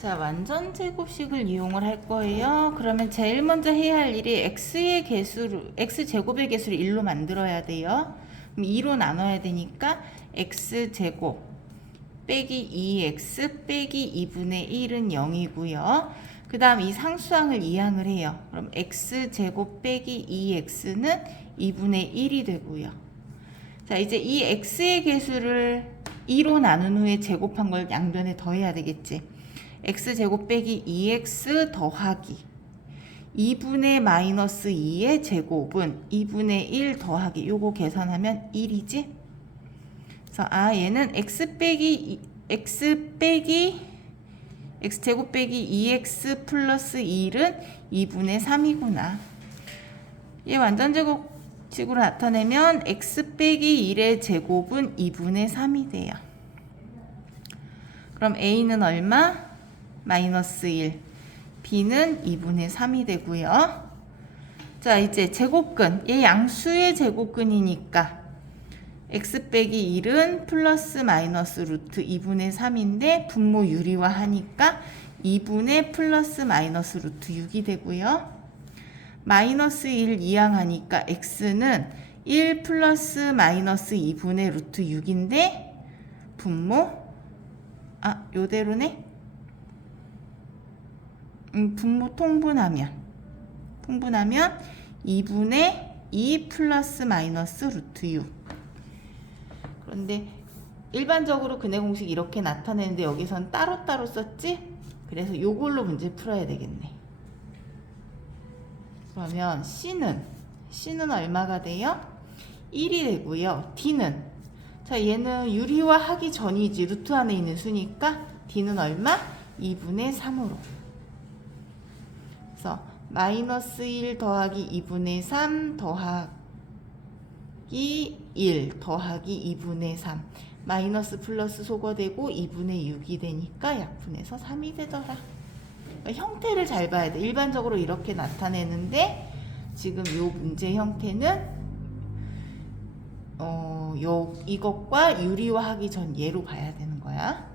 자, 완전 제곱식을 이용을 할 거예요. 그러면 제일 먼저 해야 할 일이 x의 개수를 x 제곱의 개수를 1로 만들어야 돼요. 그럼 2로 나눠야 되니까 x 제곱 빼기 2x 빼기 2분의 1은 0이고요. 그 다음 이 상수항을 이항을 해요. 그럼 x 제곱 빼기 2x는 2분의 1이 되고요. 자, 이제 이 x의 개수를 2로 나눈 후에 제곱한 걸 양변에 더해야 되겠지. X 제곱 빼기 2x 더하기 2분의 마이너스 2의 제곱은 2분의 1 더하기 요거 계산하면 1이지? 그래서 아 얘는 x 빼기 이- x 빼기 x 제곱 빼기 2x 플러스 1은 2분의 3이구나. 얘 완전 제곱식으로 나타내면 x 빼기 1의 제곱은 2분의 3이 돼요. 그럼 a는 얼마? 마이너스 1. b는 2분의 3이 되고요. 자, 이제 제곱근. 얘 양수의 제곱근이니까 x 빼기 1은 플러스 마이너스 루트 2분의 3인데 분모 유리화 하니까 2분의 플러스 마이너스 루트 6이 되고요. 마이너스 1 이항하니까 x는 1 플러스 마이너스 2분의 루트 6인데 분모 아 요대로네 음, 분모 통분하면 통분하면 2분의 2 플러스 마이너스 루트 6 그런데 일반적으로 근해 공식 이렇게 나타내는데 여기선 따로따로 썼지? 그래서 요걸로 문제 풀어야 되겠네 그러면 C는 C는 얼마가 돼요? 1이 되고요. D는 자 얘는 유리화 하기 전이지 루트 안에 있는 수니까 D는 얼마? 2분의 3으로 그래서 마이너스 1 더하기 2분의 3 더하기 1 더하기 2분의 3 마이너스 플러스 소거되고 2분의 6이 되니까 약분해서 3이 되더라. 그러니까 형태를 잘 봐야 돼. 일반적으로 이렇게 나타내는데 지금 요 문제 형태는 어, 요 이것과 유리화하기 전 예로 봐야 되는 거야.